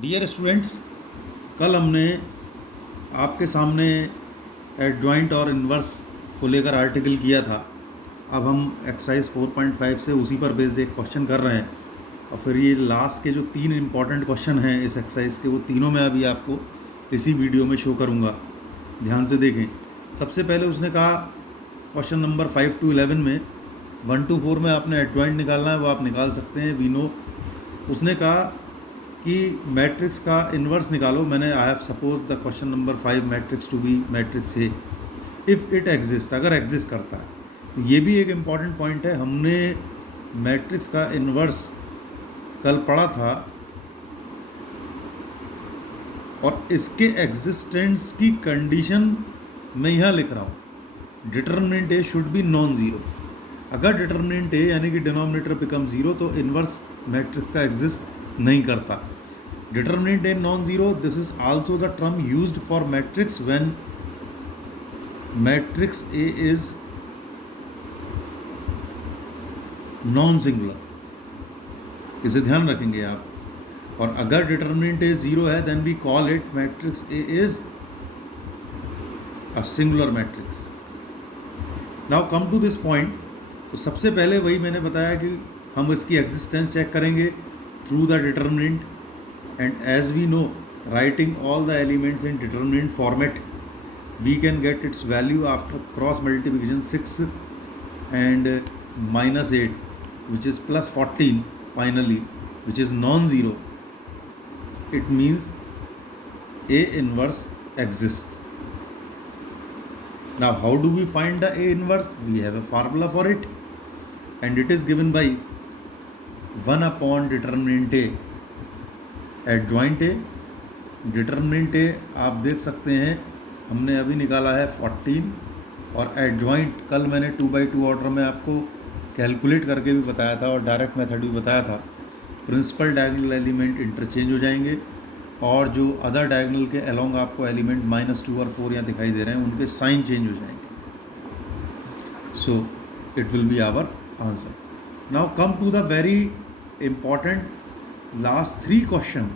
Dear students, कल हमने आपके सामने एडजॉइंट और इन्वर्स को लेकर आर्टिकल किया था। अब हम एक्सरसाइज 4.5 से उसी पर बेस्ड एक क्वेश्चन कर रहे हैं और फिर ये लास्ट के जो 3 इम्पॉर्टेंट क्वेश्चन हैं इस एक्सरसाइज के, वो तीनों मैं अभी आपको इसी वीडियो में शो करूँगा। ध्यान से देखें। सबसे पहले उसने कहा क्वेश्चन नंबर 5 to 11 में 1 to 4 में आपने एडजॉइंट निकालना है, वो आप निकाल सकते हैं, वी नो। उसने कहा कि मैट्रिक्स का इन्वर्स निकालो। मैंने I have suppose the question number 5 matrix to be matrix A if it exist, अगर एग्जिस्ट करता है। तो ये भी एक इम्पॉर्टेंट पॉइंट है। हमने मैट्रिक्स का इन्वर्स कल पढ़ा था और इसके एग्जिस्टेंस की कंडीशन मैं यहाँ लिख रहा हूँ। Determinant A should be non zero. अगर डिटर्मिनेंट ए यानी कि डिनोमिनेटर बिकम ज़ीरो तो इन्वर्स मैट्रिक्स का एग्जिस्ट नहीं करता। Determinant a non-zero, this is also the term used for matrix when matrix A is non-singular। इसे ध्यान रखेंगे आप। और अगर डिटर्मिनेंट ए जीरो है then we call it matrix A is a singular matrix. Now come to this point. तो सबसे पहले वही मैंने बताया कि हम इसकी एग्जिस्टेंस चेक करेंगे through the determinant, and as we know, writing all the elements in determinant format, we can get its value after cross multiplication 6 and -8, which is plus 14 finally, which is non-zero. It means A inverse exists. Now how do we find the A inverse? We have a formula for it and it is given by 1 upon determinant A adjoint A. Determinant A आप देख सकते हैं हमने अभी निकाला है 14 और adjoint कल मैंने 2/2 ऑर्डर में आपको कैलकुलेट करके भी बताया था और डायरेक्ट मेथड भी बताया था। प्रिंसिपल डायगोनल एलिमेंट इंटरचेंज हो जाएंगे और जो अदर डायगोनल के अलोंग आपको एलिमेंट -2 और 4 यहाँ दिखाई दे रहे हैं उनके साइन चेंज हो जाएंगे। So it will be our answer. Now come to the very important last 3 question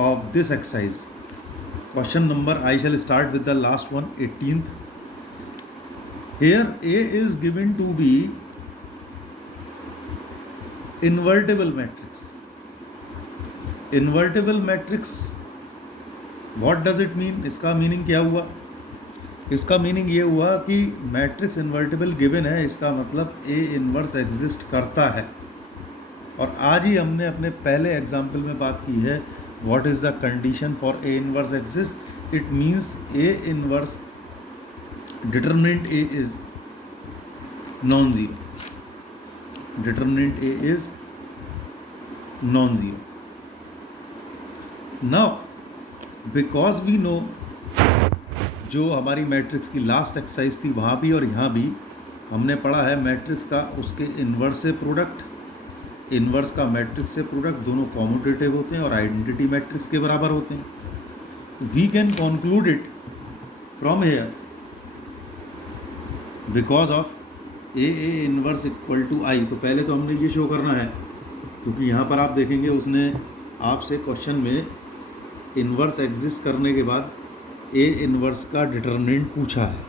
of this exercise. Question number, I shall start with the last one, 18th. Here A is given to be invertible matrix. Invertible matrix, what does it mean? इसका meaning क्या हुआ? इसका meaning ये हुआ कि matrix invertible given है, इसका मतलब A इन्वर्स एग्जिस्ट करता है। और आज ही हमने अपने पहले एग्जाम्पल में बात की है what is the condition for A inverse exist. It means A inverse determinant A is non zero. Determinant A is non zero. Now because we know, जो हमारी मैट्रिक्स की लास्ट एक्सरसाइज थी वहाँ भी और यहाँ भी हमने पढ़ा है मैट्रिक्स का उसके इन्वर्स से प्रोडक्ट, इन्वर्स का मैट्रिक्स से प्रोडक्ट, दोनों कॉम्यूटेटिव होते हैं और आइडेंटिटी मैट्रिक्स के बराबर होते हैं। We can conclude it from here because of A inverse equal to I. तो पहले तो हमने ये शो करना है क्योंकि यहाँ पर आप देखेंगे उसने आपसे क्वेश्चन में इन्वर्स एग्जिस्ट करने के बाद ए इन्वर्स का डिटर्मिनेंट पूछा है।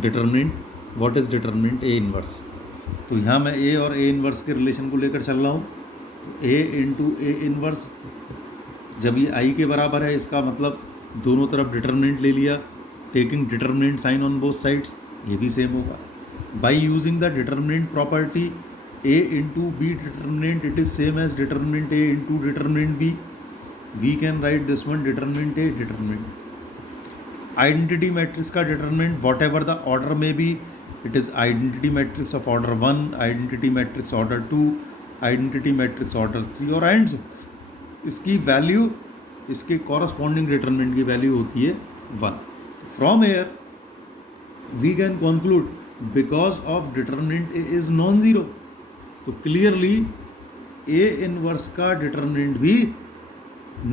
Determinant, what is determinant A inverse. तो यहाँ मैं ए और ए इन्वर्स के रिलेशन को लेकर चल रहा हूँ। ए इंटू ए इन्वर्स, जब ये आई के बराबर है इसका मतलब दोनों तरफ डिटर्मिनेंट ले लिया, taking determinant sign on both sides, ये भी सेम होगा। By using the determinant property A into B determinant, it is same as determinant A into determinant B. We can write this one determinant A determinant. Identity matrix का determinant whatever the order may be, it is identity matrix of order 1, identity matrix order 2, identity matrix order 3 और and so इसकी value, इसके corresponding determinant की value होती है 1। From here we can conclude because of determinant A is non zero. तो clearly A inverse का determinant भी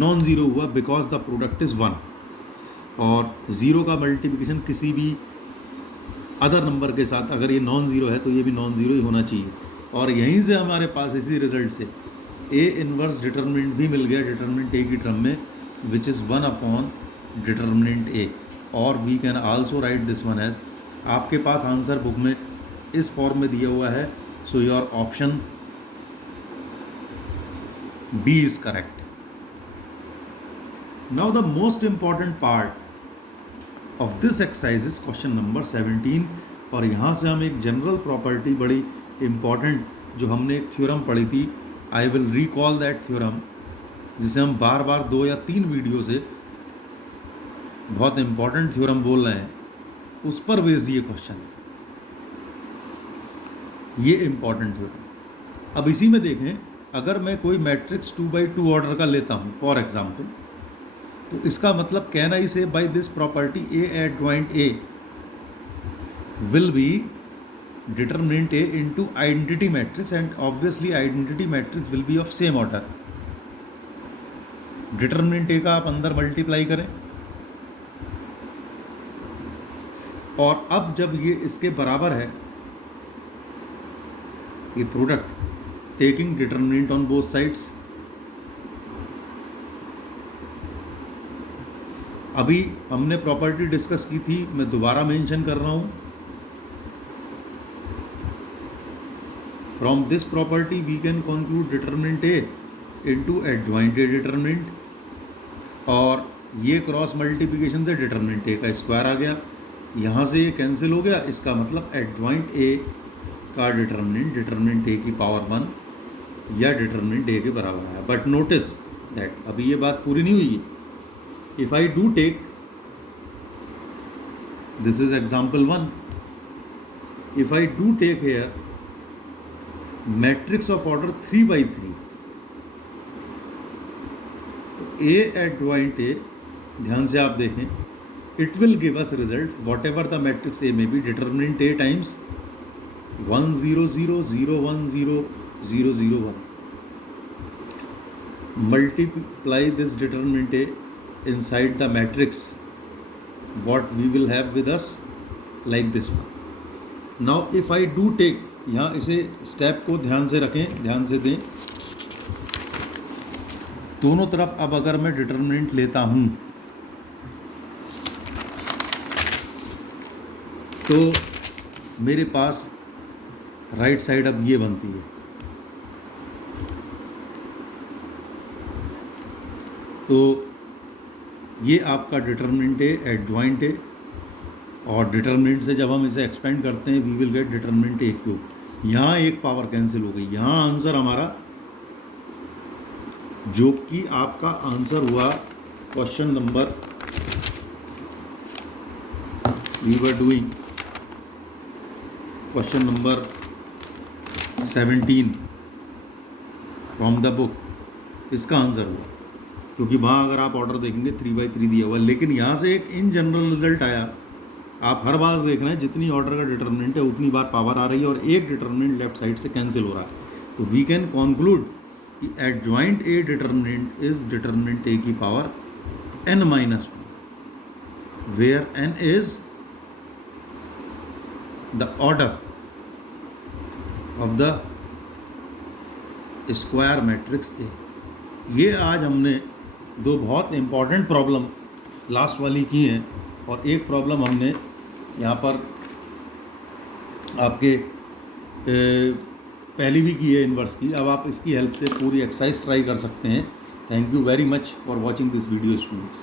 non zero हुआ बिकॉज द प्रोडक्ट इज़ 1 और ज़ीरो का मल्टीप्लिकेशन किसी भी अदर नंबर के साथ अगर ये नॉन ज़ीरो है तो ये भी नॉन ज़ीरो ही होना चाहिए। और यहीं से हमारे पास इसी रिजल्ट से ए इनवर्स डिटर्मिनेंट भी मिल गया डिटर्मिनेंट ए की टर्म में, which is 1 upon determinant A, और we can also write this one as, आपके पास आंसर बुक में इस फॉर्म में दिया हुआ है, so your option B is correct. Now the most important part of this exercise is question number 17, और यहाँ से हम एक जनरल प्रॉपर्टी बड़ी इंपॉर्टेंट, जो हमने एक थ्योरम पढ़ी थी, I will recall that theorem, जिसे हम बार बार 2 या 3 वीडियो से बहुत इंपॉर्टेंट थ्योरम बोल रहे हैं, उस पर बेस्ड ये क्वेश्चन है, ये इंपॉर्टेंट थ्योरम. अब इसी में देखें, अगर मैं कोई मैट्रिक्स 2x2 ऑर्डर का लेता हूँ फॉर एग्जाम्पल, तो इसका मतलब can I say by this property A adjoint A will be determinant A into identity matrix, and obviously identity matrix will be of same order. Determinant A का आप अंदर multiply करें, और अब जब ये इसके बराबर है, ये product taking determinant on both sides, अभी हमने प्रॉपर्टी डिस्कस की थी, मैं दोबारा मेंशन कर रहा हूं. From this property we can conclude determinant A into adjoint A determinant, और ये क्रॉस मल्टीप्लिकेशन से डिटरमिनेंट ए का स्क्वायर आ गया, यहाँ से ये कैंसिल हो गया, इसका मतलब एडजॉइंट ए का डिटरमिनेंट डिटरमिनेंट ए की पावर 1 या डिटरमिनेंट ए के बराबर आया. बट नोटिस दैट अभी ये बात पूरी नहीं हुई. If I do take, this is example 1, if I do take here matrix of order 3x3, तो A adjoint A, ध्यान से आप देखें, it will give us result whatever the matrix A may be, determinant A times 1 0 0 0 1 0 0 0 1. Multiply this determinant A inside the matrix, what we will have with us like this one. Now if I do take, यहाँ इसे step को ध्यान से रखें, ध्यान से दें, दोनों तरफ अब अगर मैं डिटरमिनेंट लेता हूँ तो मेरे पास राइट साइड अब ये बनती है, तो ये आपका डिटरमिनेंट है एडजॉइंट है, और डिटरमिनेंट से जब हम इसे एक्सपेंड करते हैं we will get determinant A cube. यहाँ एक पावर कैंसिल हो गई, यहाँ आंसर हमारा, जो कि आपका आंसर हुआ question number we were doing, question number 17 from the book, इसका आंसर हुआ, क्योंकि वहाँ अगर आप ऑर्डर देखेंगे 3x3 दिया हुआ. लेकिन यहाँ से एक इन जनरल रिजल्ट आया, आप हर बार देख रहे हैं जितनी ऑर्डर का डिटरमिनेंट है उतनी बार पावर आ रही है, और एक डिटरमिनेंट लेफ्ट साइड से कैंसिल हो रहा है. तो वी कैन कंक्लूड कि adjoint A determinant is determinant A की power n-1, where n is the order of the square matrix A. ये आज हमने 2 बहुत इंपॉर्टेंट प्रॉब्लम लास्ट वाली की हैं, और एक प्रॉब्लम हमने यहाँ पर आपके पहली भी की है इन्वर्स की. अब आप इसकी हेल्प से पूरी एक्सरसाइज ट्राई कर सकते हैं. Thank you very much for watching this video students.